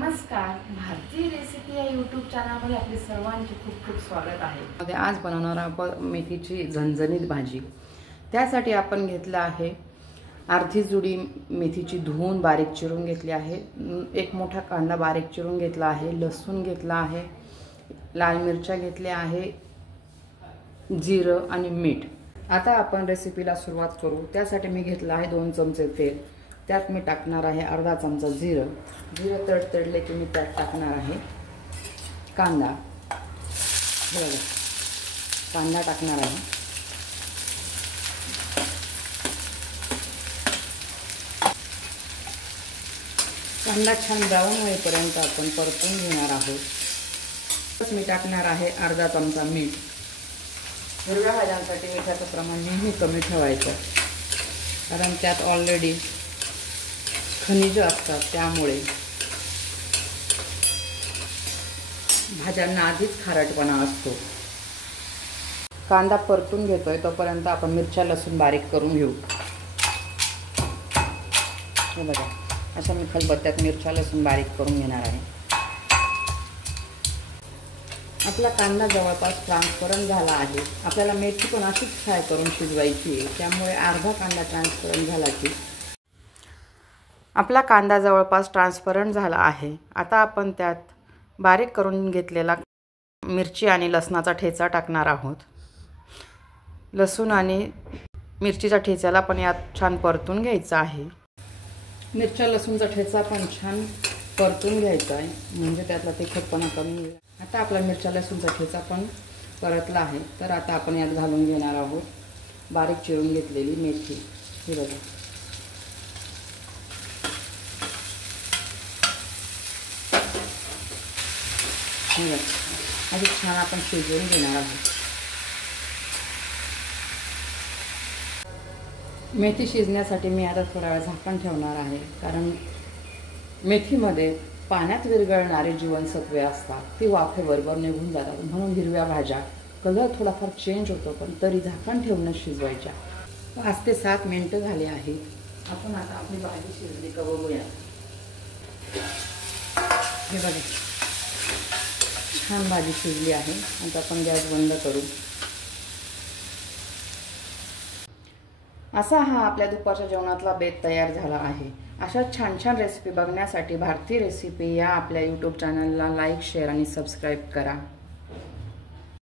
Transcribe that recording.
नमस्कार, भारतीय रेसिपी या यूट्यूब चॅनलमध्ये आपले सर्वांचे खूप खूप स्वागत आहे। आज बनवणार आपण मेथीची झणझणीत भाजी। त्यासाठी आपण घेतला आहे अर्धी जुडी मेथीची धुवून बारीक चिरून घेतली आहे, एक मोठा कांदा बारीक चिरून घेतला आहे, लसूण घेतला आहे, लाल मिरच्या घेतल्या आहे, जिरं आणि मीठ। आता आपण रेसिपीला सुरुवात करू। त्यासाठी मी घेतला आहे 2 चमचे तेल, त्यात मी टाकणार आहे अर्धा चमचा जिरं। जिरं तडतडले की मी त्यात टाकणार आहे कांदा। बघा, कांदा टाकणार आहे। कांदा छान ब्राऊन होईपर्यंत आपण परतून घेणार आहोत। मी टाकणार आहे अर्धा चमचा मीठ। हिरव्या भाज्यांसाठी मिठाचं प्रमाण नेहमी कमी ठेवायचं, कारण त्यात ऑलरेडी खनिज असतात, त्यामुळे भाज्यांना आधीच खारटपणा असतो। कांदा परतून घेतोय तोपर्यंत आपण मिरच्या लसूण बारीक करून घेऊ। हे बघा, अशा मी खलबत्त्यात मिरच्या लसूण बारीक करून घेणार आहे। आपला कांदा जवळपास ट्रान्सपरंट झाला आहे। आपल्याला मेथी पण अशीच फ्राय करून शिजवायची आहे, त्यामुळे अर्धा कांदा ट्रान्सपरंट झाला की आपला कांदा जवळपास ट्रान्सपरंट झाला आहे। आता आपण त्यात बारीक करून घेतलेला मिरची आणि लसणाचा ठेचा टाकणार आहोत। लसूण आणि मिरचीच्या ठेच्याला पण यात छान परतून घ्यायचा आहे। मिरच्या लसूणचा ठेचा पण छान परतून घ्यायचा आहे, म्हणजे त्यातला तिखटपणा कमी होईल। आता आपला मिरच्या लसूणचा ठेचा पण परतला आहे, तर आता आपण यात घालून घेणार आहोत बारीक चिरून घेतलेली मेथी। हे बघा, आधी छान आपण शिजवून घेणार आहोत। मेथी शिजण्यासाठी मी आता थोडा वेळ झाकण ठेवणार आहे, कारण मेथीमध्ये पाण्यात विरघळणारे जीवनसत्वे असतात, ती वाफेबरोबर निघून जातात। म्हणून हिरव्या भाज्या कलर थोडाफार चेंज होतो, पण तरी झाकण ठेवून शिजवायच्या। 5 ते 7 मिनिटं झाली आहेत। आपण आता आपली भाजी शिजली का बघूया। हे बघा, छान भाजी शिजली आहे। आता आपण गॅस बंद करू। असा हा आपल्या दुपारच्या जेवणातला बेत तयार झाला आहे। अशा छान छान रेसिपी बघण्यासाठी भारतीय रेसिपी या आपल्या यूट्यूब चॅनलला लाईक, शेअर आणि सबस्क्राईब करा।